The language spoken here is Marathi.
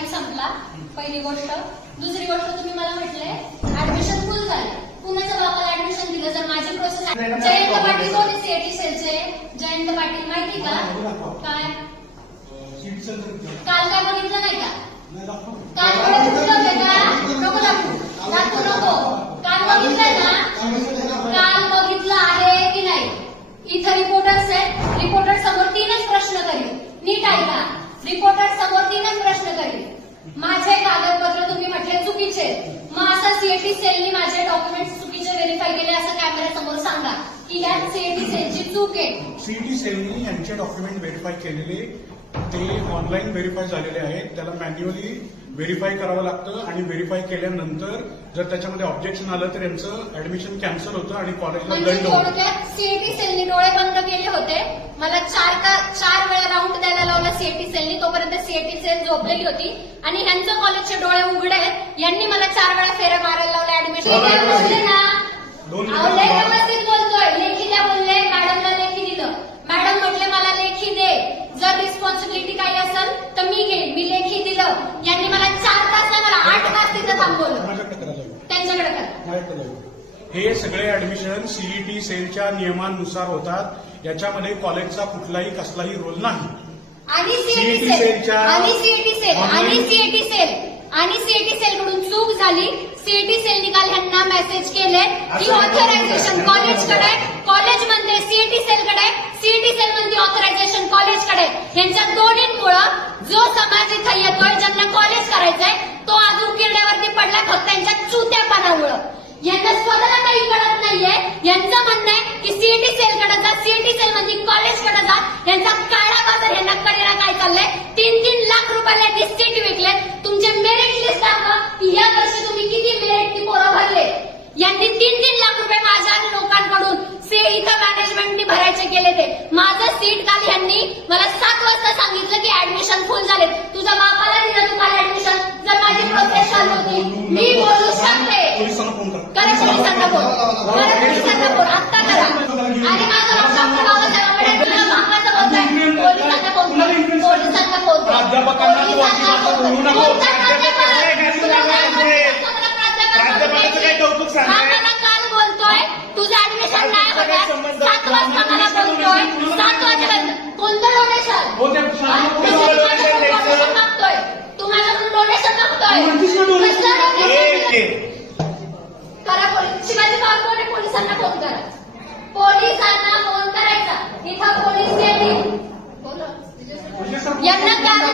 टाइम संपला, पहिली गोष्ट. दुसरी गोष्ट, तुम्ही मला म्हटले ऍडमिशन फुल झाले. कुणाच्या बापाला ऍडमिशन दिलं? जर माझी प्रोसेस. जयंत पाटील कोण सीएटी सेलचे? जयंत पाटील माहिती का? काय काल काय बघितलं नाही का? काल बघितलं का? नको दाखवू नको. काल बघितलंय ना? काल बघितलं आहे की नाही? इथं रिपोर्टर्स आहेत. रिपोर्टर समोर 3च प्रश्न करील. नीट ऐका. रिपोर्टर समोर 3च प्रश्न करील. माझे कागदपत्र तुम्ही म्हटले चुकीचे, मग असं सीएटी सेलनी माझे डॉक्युमेंट्स चुकीचे व्हेरीफाय केले असं कॅमेऱ्यासमोर सांगा की यात सीएटी सेलची चूक आहे. सीईटी सेलनी यांचे डॉक्युमेंट व्हेरीफाय केलेले ते ऑनलाईन व्हेरीफाय झालेले आहेत. त्याला मॅन्युअली व्हेरीफाय करावं लागतं आणि व्हेरीफाय केल्यानंतर जर त्याच्यामध्ये ऑब्जेक्शन आलं तर यांचं ऍडमिशन कॅन्सल होतं आणि कॉलेजला दंड होतो. सीएटी सेलनी डोळे बंद केले होते. मला 4 वेळा राऊंड द्यायला लावला सीएटी सेलनी. तोपर्यंत सीएटी सेल झोपलेली होती आणि ह्यांचं कॉलेजचे डोळे उघडे आहेत. यांनी मला 4 वेळा फेऱ्या मारायला लावल्या ऍडमिशन ना. व्यवस्थित बोलतोय. लेखी द्या बोलले. मॅडमला लेखी दिलं. मॅडम म्हटले मला लेखी दे. जर रिस्पॉन्सिबिलिटी काही असेल तर मी घेईन. मी लेखी दिलं. यांनी मला 4 तास नाही, मला 8 तास तिथं थांबवलं. त्यांच्याकडे करा. हे सगळे ऍडमिशन सीईटी सेलच्या नियमानुसार होतात. याच्यामध्ये कॉलेजचा कुठलाही कसलाही रोल नाही. आणि सीएटी सेल कडून चूक झाली. सीएटी सेल निकाल ह्यांना मेसेज केले की ऑथरायझेशन कॉलेजकडे. कॉलेज म्हणते सीएटी सेलकडे. सीएटी सेल म्हणते ऑथरायझेशन कॉलेजकडे. ह्यांच्या दोन्हींमुळं जो समाज इथं येतोय, ज्यांना कॉलेज करायचंय, तो आज उकिरड्यावरती पडला फक्त त्यांच्या चुत्यापणामुळं. यांना स्वतःला काही कळत नाहीये. यांचं म्हणणं आहे की सीएटी सेलकडे जा. सीएटी सेल म्हणजे कॉलेजकडे जा. यांचा काळा बाजार यांना कळेना काय चाललंय. 3-3 लाख रुपयाला यांनी सीट विकले. तुमचे मेरिट लिस्ट दाखवा की या वर्षी तुम्ही किती मेरिटची पोरं भरले. यांनी 3-3 लाख रुपये माझ्या लोकांकडून इथं मॅनेजमेंटनी भरायचे केले. ते माझं सीट काल यांनी मला 7 वाजता सांगितलं की ऍडमिशन फुल झाले. तुझ्या बापाला दिलं तू काल ऍडमिशन. जर माझी प्रोसेस चालू होती मी बोलू शकते. करा पोलिसांना फोन. करा पोलिसांना फोन. आत्ता करा. आणि माझं लक्षात बाबासाहेबांकडे तुला मामाचं बोलताय. पोलिसांना फोन कर. पोलिसांना फोन कर. मला काल बोलतोय तुझं ऍडमिशन नाही होणार. 7 वाजता मला बोलतोय. 7 वाजेपर्यंत कोणतं डोनेशन मागतोय? तू माझ्याकडून डोनेशन मागतोय. करा पोलीस. शिवाजी बाबा पोलिसांना फोन करा. पोलिसांना फोन करायचा. इथं पोलीस येतील. यांना